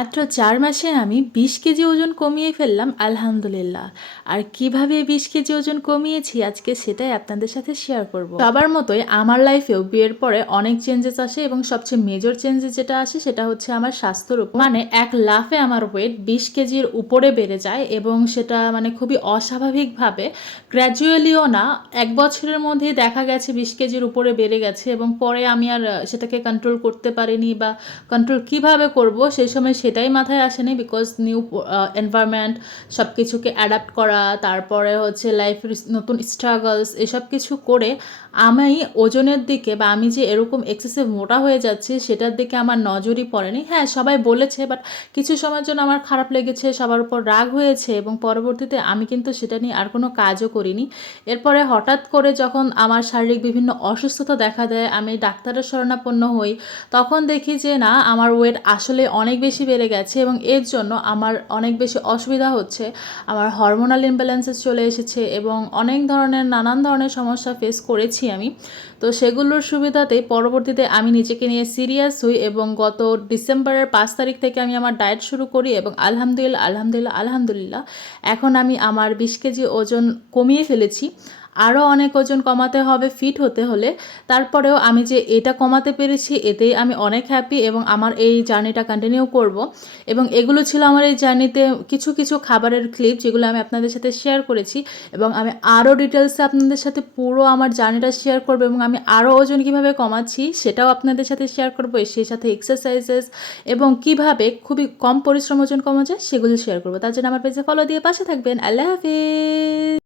মাত্র চার মাসে আমি বিশ কেজি ওজন কমিয়ে ফেললাম, আলহামদুলিল্লাহ। আর কীভাবে বিশ কেজি ওজন কমিয়েছি আজকে সেটাই আপনাদের সাথে শেয়ার করব। সবার মতোই আমার লাইফেও বিয়ের পরে অনেক চেঞ্জেস আসে এবং সবচেয়ে মেজর চেঞ্জেস যেটা আসে সেটা হচ্ছে আমার স্বাস্থ্যর উপর। মানে এক লাফে আমার ওয়েট বিশ কেজির উপরে বেড়ে যায় এবং সেটা মানে খুবই অস্বাভাবিকভাবে গ্র্যাজুয়ালিও না, এক বছরের মধ্যে দেখা গেছে বিশ কেজির উপরে বেড়ে গেছে এবং পরে আমি আর সেটাকে কন্ট্রোল করতে পারিনি বা কন্ট্রোল কীভাবে করব সেই সময় সেটাই মাথায় আসেনি বিকজ নিউ এনভায়রনমেন্ট সব কিছুকে অ্যাডাপ্ট করা, তারপরে হচ্ছে লাইফের নতুন স্ট্রাগলস এসব কিছু করে আমি ওজনের দিকে বা আমি যে এরকম এক্সেসিভ মোটা হয়ে যাচ্ছি সেটার দিকে আমার নজরই পড়েনি। হ্যাঁ সবাই বলেছে বাট কিছু সময়ের জন্য আমার খারাপ লেগেছে, সবার উপর রাগ হয়েছে এবং পরবর্তীতে আমি কিন্তু সেটা নিয়ে আর কোনো কাজও করিনি। এরপরে হঠাৎ করে যখন আমার শারীরিক বিভিন্ন অসুস্থতা দেখা দেয়, আমি ডাক্তারের শরণাপন্ন হই, তখন দেখি যে না, আমার ওয়েট আসলে অনেক বেশি বেড়ে গেছে এবং এর জন্য আমার অনেক বেশি অসুবিধা হচ্ছে। আমার হরমোনাল ইমব্যালেন্সেস চলে এসেছে এবং অনেক ধরনের, নানান ধরনের সমস্যা ফেস করেছি আমি। তো সেগুলোর সুবিধাতে পরবর্তীতে আমি নিজেকে নিয়ে সিরিয়াস হই এবং গত ডিসেম্বরের পাঁচ তারিখ থেকে আমি আমার ডায়েট শুরু করি এবং আলহামদুলিল্লাহ আলহামদুলিল্লাহ আলহামদুলিল্লাহ, এখন আমি আমার বিশ কেজি ওজন কমিয়ে ফেলেছি। আরও অনেক ওজন কমাতে হবে ফিট হতে হলে। তারপরেও আমি যে এটা কমাতে পেরেছি, এতেই আমি অনেক হ্যাপি এবং আমার এই জার্নিটা কন্টিনিউ করব। এবং এগুলো ছিল আমার এই জার্নিতে কিছু কিছু খাবারের ক্লিপ যেগুলো আমি আপনাদের সাথে শেয়ার করেছি এবং আমি আরও ডিটেলসে আপনাদের সাথে পুরো আমার জার্নিটা শেয়ার করব এবং আমি আরও ওজন কীভাবে কমাচ্ছি সেটাও আপনাদের সাথে শেয়ার করব সেই সাথে এক্সারসাইজেস এবং কীভাবে খুবই কম পরিশ্রম ওজন কমা যায় সেগুলো শেয়ার করব। তার জন্য আমার পেজে ফলো দিয়ে পাশে থাকবেন। আল্লাহ হাফিজ!